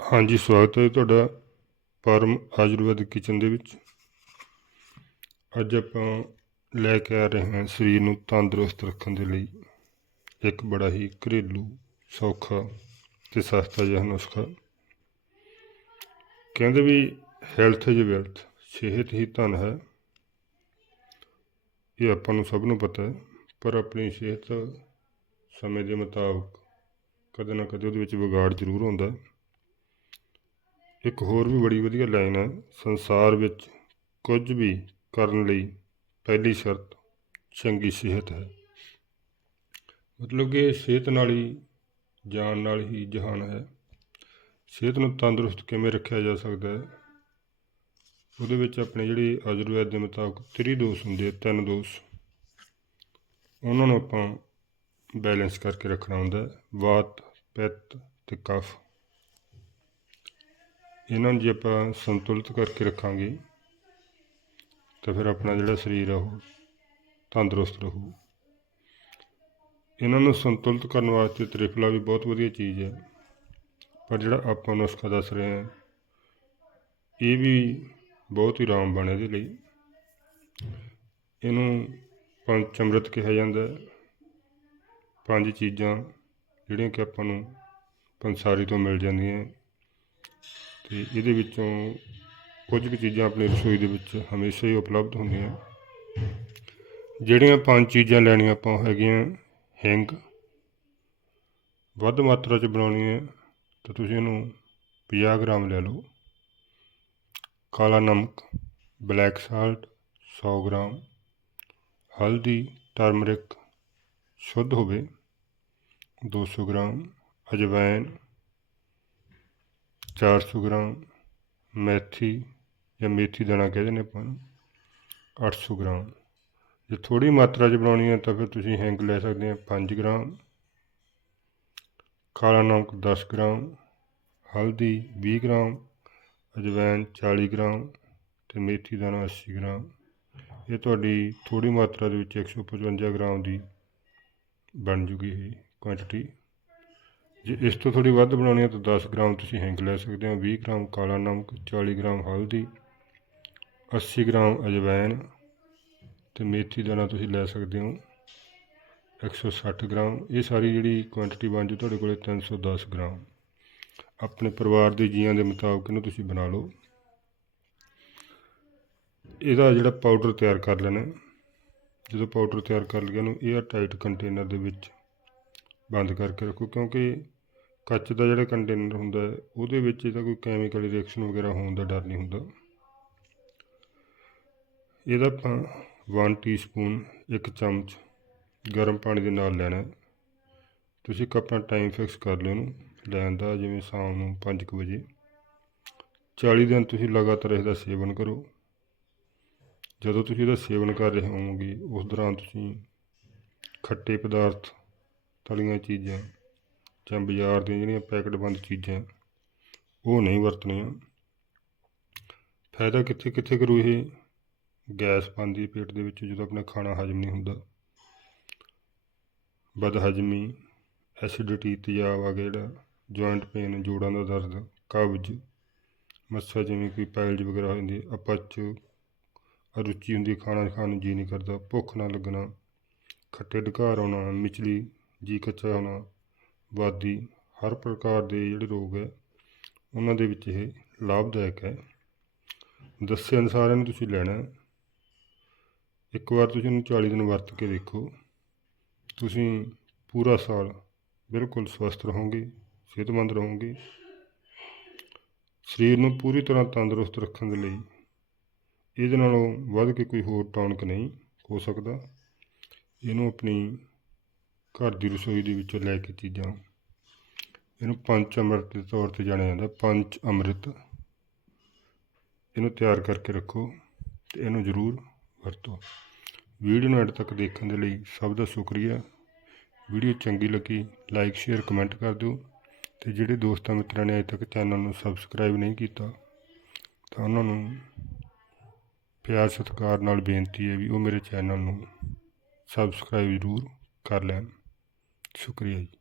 ਹਾਂਜੀ, ਸਵਾਗਤ ਹੈ ਤੁਹਾਡਾ ਪਰਮ ਆਯੁਰਵੈਦਿਕ ਕਿਚਨ ਦੇ ਵਿੱਚ। ਅੱਜ ਆਪਾਂ ਲੈ ਕੇ ਆ ਰਹੇ ਹਾਂ ਸਰੀਰ ਨੂੰ ਤੰਦਰੁਸਤ ਰੱਖਣ ਦੇ ਲਈ ਇੱਕ ਬੜਾ ਹੀ ਘਰੇਲੂ ਸੌਖਾ ਤੇ ਸਸਤਾ ਜਿਹਾ ਨੁਸਖਾ। ਕਹਿੰਦੇ ਵੀ ਹੈਲਥ ਇਜ਼ ਵੈਲਥ ਸਿਹਤ ਹੀ ਧਨ ਹੈ। ਇਹ ਆਪਾਂ ਨੂੰ ਸਭ ਨੂੰ ਪਤਾ ਹੈ, ਪਰ ਆਪਣੀ ਸਿਹਤ ਸਮੇਂ ਦੇ ਮੁਤਾਬਕ ਕਦੇ ਨਾ ਕਦੇ ਉਹਦੇ ਵਿੱਚ ਵਿਗਾੜ ਜ਼ਰੂਰ ਹੁੰਦਾ ਹੈ। ਇੱਕ ਹੋਰ ਵੀ ਬੜੀ ਵਧੀਆ ਲਾਈਨ ਹੈ, ਸੰਸਾਰ ਵਿੱਚ ਕੁਝ ਵੀ ਕਰਨ ਲਈ ਪਹਿਲੀ ਸ਼ਰਤ ਚੰਗੀ ਸਿਹਤ ਹੈ। ਮਤਲਬ ਕਿ ਸਿਹਤ ਨਾਲ ਹੀ, ਜਾਨ ਨਾਲ ਹੀ ਜਹਾਨ ਹੈ। ਸਿਹਤ ਨੂੰ ਤੰਦਰੁਸਤ ਕਿਵੇਂ ਰੱਖਿਆ ਜਾ ਸਕਦਾ ਹੈ? ਉਹਦੇ ਵਿੱਚ ਆਪਣੇ ਜਿਹੜੇ ਆਯੁਰਵੈਦ ਦੇ ਮੁਤਾਬਕ ਤ੍ਰੀ ਦੋਸ਼ ਹੁੰਦੇ ਆ, ਤਿੰਨ ਦੋਸ਼ ਉਹਨਾਂ ਨੂੰ ਆਪਾਂ ਬੈਲੈਂਸ ਕਰਕੇ ਰੱਖਣਾ ਹੁੰਦਾ ਹੈ, ਵਾਤ, ਪਿੱਤ ਤੇ ਕਫ। ਇਹਨਾਂ ਨੂੰ ਜੇ ਆਪਾਂ ਸੰਤੁਲਿਤ ਕਰਕੇ ਰੱਖਾਂਗੇ, ਤਾਂ ਫਿਰ ਆਪਣਾ ਜਿਹੜਾ ਸਰੀਰ ਆ ਉਹ ਤੰਦਰੁਸਤ ਰਹੂ। ਇਹਨਾਂ ਨੂੰ ਸੰਤੁਲਿਤ ਕਰਨ ਵਾਸਤੇ ਤ੍ਰਿਫਲਾ ਵੀ ਬਹੁਤ ਵਧੀਆ ਚੀਜ਼ ਹੈ, ਪਰ ਜਿਹੜਾ ਆਪਾਂ ਨੁਸਖਾ ਦੱਸ ਰਹੇ ਹਾਂ, ਇਹ ਵੀ ਬਹੁਤ ਹੀ ਆਰਾਮ ਬਣ ਇਹਦੇ ਲਈ। ਇਹਨੂੰ ਪੰਜ ਅੰਮ੍ਰਿਤ ਕਿਹਾ ਜਾਂਦਾ ਹੈ। ਪੰਜ ਚੀਜ਼ਾਂ ਜਿਹੜੀਆਂ ਕਿ ਆਪਾਂ ਨੂੰ ਪੰਸਾਰੀ ਤੋਂ ਮਿਲ ਜਾਂਦੀਆਂ ਅਤੇ ਇਹਦੇ ਵਿੱਚੋਂ ਕੁਝ ਕੁ ਚੀਜ਼ਾਂ ਆਪਣੀ ਰਸੋਈ ਦੇ ਵਿੱਚ ਹਮੇਸ਼ਾ ਹੀ ਉਪਲਬਧ ਹੁੰਦੀਆਂ। ਜਿਹੜੀਆਂ ਪੰਜ ਚੀਜ਼ਾਂ ਲੈਣੀਆਂ ਆਪਾਂ ਹੈਗੀਆਂ, ਹਿੰਗ। ਵੱਧ ਮਾਤਰਾ 'ਚ ਬਣਾਉਣੀ ਹੈ, ਤਾਂ ਤੁਸੀਂ ਇਹਨੂੰ 50 ਗ੍ਰਾਮ ਲੈ ਲਓ। ਕਾਲਾ ਨਮਕ, ਬਲੈਕ ਸਾਲਟ 100 ਗ੍ਰਾਮ। ਹਲਦੀ, ਟਰਮਰਿਕ, ਸ਼ੁੱਧ ਹੋਵੇ 200 ਗ੍ਰਾਮ। ਅਜਵਾਇਨ 400 ਗ੍ਰਾਮ ਮੈਥੀ ਜਾਂ ਮੇਥੀ ਦਾਣਾ ਕਹਿੰਦੇ ਨੇ ਆਪਾਂ ਨੂੰ 800 ਗ੍ਰਾਮ। ਜੇ ਥੋੜੀ ਮਾਤਰਾ 'ਚ ਬਣਾਉਣੀ ਹੈ ਤਾਂ ਫਿਰ ਤੁਸੀਂ ਹਿੰਗ ਲੈ ਸਕਦੇ ਆ 5 ਗ੍ਰਾਮ। ਕਾਲਾ ਨਮਕ 10 ਗ੍ਰਾਮ। ਹਲਦੀ 20 ਗ੍ਰਾਮ। ਅਜਵਾਇਨ 40 ਗ੍ਰਾਮ ਤੇ ਮੇਥੀ ਦਾਣਾ 80 ਗ੍ਰਾਮ। ਇਹ ਤੁਹਾਡੀ ਥੋੜੀ ਮਾਤਰਾ ਦੇ ਵਿੱਚ 155 ਗ੍ਰਾਮ ਦੀ ਬਣ ਜੂਗੀ ਇਹ ਕੁਆਂਟੀਟੀ ਜੇ ਇਸ ਤੋਂ ਥੋੜੀ ਵੱਧ ਬਣਾਉਣੀ ਹੈ ਤਾਂ 10 ਗ੍ਰਾਮ ਤੁਸੀਂ ਹਿੰਗ ਲੈ ਸਕਦੇ ਹੋ 20 ਗ੍ਰਾਮ ਕਾਲਾ ਨਮਕ 40 ਗ੍ਰਾਮ ਹਲਦੀ 80 ਗ੍ਰਾਮ ਅਜਵਾਇਨ ਤੇ ਮੇਥੀ ਦਾਣਾ ਤੁਸੀਂ ਲੈ ਸਕਦੇ ਹੋ 160 ਗ੍ਰਾਮ। ਇਹ ਸਾਰੀ ਜਿਹੜੀ ਕੁਆਂਟੀਟੀ ਬਣ ਜੂ ਤੁਹਾਡੇ ਕੋਲੇ 310 ਗ੍ਰਾਮ। ਆਪਣੇ ਪਰਿਵਾਰ ਦੇ ਜੀਆਂ ਦੇ ਮੁਤਾਬਕ ਇਹਨੂੰ ਤੁਸੀਂ ਬਣਾ ਲਓ। ਇਹਦਾ ਜਿਹੜਾ ਪਾਊਡਰ ਤਿਆਰ ਕਰ ਲੈਣਾ ਜਦੋਂ ਪਾਊਡਰ ਤਿਆਰ ਕਰ ਲਿਆ ਇਹਨੂੰ 에ਅਰ ਟਾਈਟ ਕੰਟੇਨਰ ਦੇ ਵਿੱਚ ਬੰਦ ਕਰਕੇ ਰੱਖੋ ਕਿਉਂਕਿ ਕੱਚ ਦਾ ਜਿਹੜਾ ਕੰਟੇਨਰ ਹੁੰਦਾ ਉਹਦੇ ਵਿੱਚ ਇਹਦਾ ਕੋਈ ਕੈਮੀਕਲ ਰਿਐਕਸ਼ਨ ਵਗੈਰਾ ਹੋਣ ਦਾ ਡਰ ਨਹੀਂ ਹੁੰਦਾ। ਇਹਦਾ ਆਪਾਂ 1 ਟੀਸਪੂਨ ਇੱਕ ਚਮਚ ਗਰਮ ਪਾਣੀ ਦੇ ਨਾਲ ਲੈਣਾ ਤੁਸੀਂ ਇੱਕ ਆਪਣਾ ਟਾਈਮ ਫਿਕਸ ਕਰ ਲਿਓ ਨੂੰ ਲੈਣ ਦਾ ਜਿਵੇਂ ਸ਼ਾਮ ਨੂੰ 5 ਵਜੇ। 40 ਦਿਨ ਤੁਸੀਂ ਲਗਾਤਾਰ ਇਹਦਾ ਸੇਵਨ ਕਰੋ। ਜਦੋਂ ਤੁਸੀਂ ਇਹਦਾ ਸੇਵਨ ਕਰ ਰਹੇ ਹੋਵੋਗੇ, ਉਸ ਦੌਰਾਨ ਤੁਸੀਂ ਖੱਟੇ ਪਦਾਰਥ, ਤਲੀਆਂ ਚੀਜ਼ਾਂ ਜਾਂ ਬਾਜ਼ਾਰ ਦੀਆਂ ਜਿਹੜੀਆਂ ਪੈਕਟ ਬੰਦ ਚੀਜ਼ਾਂ, ਉਹ ਨਹੀਂ ਵਰਤਣੀਆਂ। ਫਾਇਦਾ ਕਿੱਥੇ ਕਿੱਥੇ ਕਰੂ ਇਹ? ਗੈਸ ਪਾਉਂਦੀ ਪੇਟ ਦੇ ਵਿੱਚ ਜਦੋਂ ਆਪਣਾ ਖਾਣਾ ਹਜਮ ਨਹੀਂ ਹੁੰਦਾ। ਬਦ ਹਜਮੀ, ਐਸਿਡਿਟੀ, ਤੇਜ਼ਾਬ ਆ ਗਿਆ ਜਿਹੜਾ, ਜੁਆਇੰਟ ਪੇਨ, ਜੋੜਾਂ ਦਾ ਦਰਦ, ਕਬਜ਼, ਮੱਸਾ ਜਿਵੇਂ ਕੋਈ ਪੈਲਜ਼ ਵਗੈਰਾ ਹੋ ਜਾਂਦੀ, ਅਪਚ, ਅਰੁਚੀ ਹੁੰਦੀ, ਖਾਣਾ ਖਾਣ ਨੂੰ ਜੀ ਨਹੀਂ ਕਰਦਾ, ਭੁੱਖ ਨਾ ਲੱਗਣਾ ਖੱਟੇ ਢਕਾਰ ਆਉਣਾ, ਮਿਚਲੀ, ਜੀ ਕੱਚਾ ਹੋਣਾ ਵਾਦੀ ਹਰ ਪ੍ਰਕਾਰ ਦੇ ਜਿਹੜੇ ਰੋਗ ਹੈ, ਉਹਨਾਂ ਦੇ ਵਿੱਚ ਇਹ ਲਾਭਦਾਇਕ ਹੈ। ਦੱਸੇ ਅਨੁਸਾਰ ਇਹਨੂੰ ਤੁਸੀਂ ਲੈਣਾ ਇੱਕ ਵਾਰ ਤੁਸੀਂ ਇਹਨੂੰ 40 ਦਿਨ ਵਰਤ ਕੇ ਦੇਖੋ। ਤੁਸੀਂ ਪੂਰਾ ਸਾਲ ਬਿਲਕੁਲ ਸਵਸਥ ਰਹੋਗੇ, ਸਿਹਤਮੰਦ ਰਹੋਗੇ। ਸਰੀਰ ਨੂੰ ਪੂਰੀ ਤਰ੍ਹਾਂ ਤੰਦਰੁਸਤ ਰੱਖਣ ਦੇ ਲਈ ਇਹਦੇ ਨਾਲੋਂ ਵੱਧ ਕੇ ਕੋਈ ਹੋਰ ਟੌਨਕ ਨਹੀਂ ਹੋ ਸਕਦਾ। ਇਹਨੂੰ ਆਪਣੀ ਘਰ ਦੀ ਰਸੋਈ ਦੇ ਵਿੱਚੋਂ ਲੈ ਕੇ ਚੀਜ਼ਾਂ। ਇਹਨੂੰ ਪੰਚ ਅੰਮ੍ਰਿਤ ਦੇ ਤੌਰ ਤੇ ਜਾਣਿਆ ਜਾਂਦਾ। ਪੰਚ ਅੰਮ੍ਰਿਤ। ਇਹਨੂੰ ਤਿਆਰ ਕਰਕੇ ਰੱਖੋ ਤੇ ਇਹਨੂੰ ਜ਼ਰੂਰ ਵਰਤੋ। ਵੀਡੀਓ ਨੂੰ ਐਡ ਤੱਕ ਦੇਖਣ ਦੇ ਲਈ ਸਭ ਦਾ ਸ਼ੁਕਰੀਆ। ਵੀਡੀਓ ਚੰਗੀ ਲੱਗੀ, ਲਾਈਕ, ਸ਼ੇਅਰ, ਕਮੈਂਟ ਕਰ ਦਿਓ। ਤੇ ਜਿਹੜੇ ਦੋਸਤਾਂ ਮਿੱਤਰਾਂ ਨੇ ਅਜੇ ਤੱਕ ਚੈਨਲ ਨੂੰ ਸਬਸਕ੍ਰਾਈਬ ਨਹੀਂ ਕੀਤਾ, ਤਾਂ ਉਹਨਾਂ ਨੂੰ ਪਿਆਰ ਸਤਿਕਾਰ ਨਾਲ ਬੇਨਤੀ ਹੈ ਵੀ ਉਹ ਮੇਰੇ ਚੈਨਲ ਨੂੰ ਸਬਸਕ੍ਰਾਈਬ ਜ਼ਰੂਰ ਕਰ ਲੈਣ। ਸ਼ੁਕਰੀਆ ਜੀ